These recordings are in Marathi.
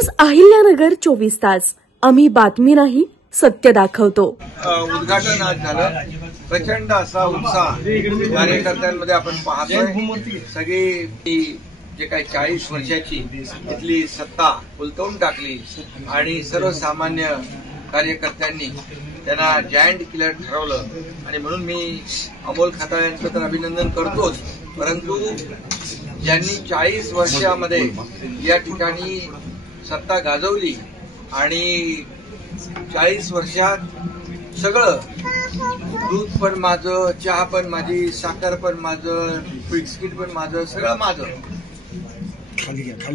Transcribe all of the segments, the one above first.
न्यूज अहिल्यानगर 24 तास। आम्ही बातमी नाही सत्य दाखवतो। उद्घाटन आज झालं। प्रचंड असा उत्साह कार्यकर्त्यांमध्ये आपण पाहतोय। सगळी जे काही 40 वर्षाची इथली सत्ता उलटवून टाकली आणि सर्वसामान्य कार्यकर्त्यांनी त्यांना जायंट किलर ठरवलं आणि म्हणून मी अमोल खताळ यांचं तर अभिनंदन करतोच, परंतु ज्यांनी 40 वर्षामध्ये या ठिकाणी सत्ता गाजवली आणि 40 वर्षात सगळं दूध पण माझं, चहा पण माझी, साखर पण माझं, बिस्किट पण माझं, सगळं माझं।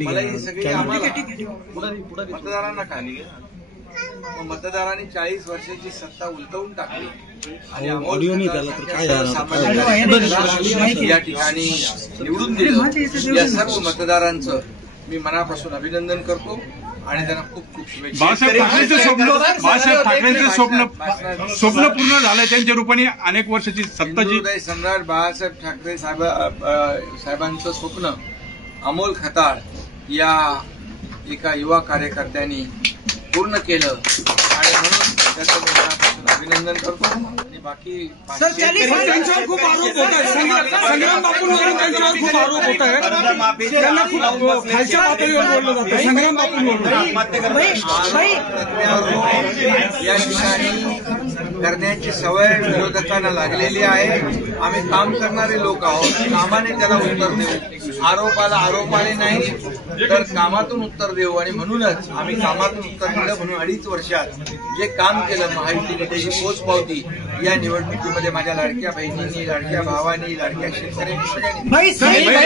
मला ही सगळी आम्हाला मतदारांना खाली घ्या। मतदारांनी 40 वर्षाची सत्ता उलटवून टाकली आणि या ठिकाणी निवडून दिलं। या सर्व मतदारांचं मी मनापासून अभिनंदन करतो आणि त्यांना खूप खूप शुभेच्छा। बाळासाहेब ठाकरेंचं स्वप्न पूर्ण झालं। त्यांच्या रूपाने अनेक वर्षाची सत्ताची हृदय सम्राट बाळासाहेब ठाकरे साहेबांचं स्वप्न अमोल खताळ या एका युवा कार्यकर्त्यांनी पूर्ण केलं आणि म्हणून त्याचं मी मनापासून अभिनंदन करतो। आणि बाकी त्यांच्यावर खूप आरोप होत आहे, संग्राम बापूंवरून त्यांच्यावर खूप आरोप होत आहे, त्यांना खूप खालच्या पातळीवर बोललं जातं संग्राम बापूंवरून। या ठिकाणी करण्याची सवय विरोधकांना लागलेली आहे। आम्ही काम करणारे लोक आहोत, कामाने त्याला उत्तर देऊ, आरोपाला आरोपाने नाही तर कामातून उत्तर देऊ आणि म्हणूनच आम्ही कामातून उत्तर दिलं। म्हणून 2.5 वर्षात जे काम केलं महायुतीने त्याची पोचपावती या निवडणुकीमध्ये माझ्या लाडक्या बहिणींनी, लाडक्या भावांनी, लाडक्या शेतकऱ्यांनी सगळ्यांनी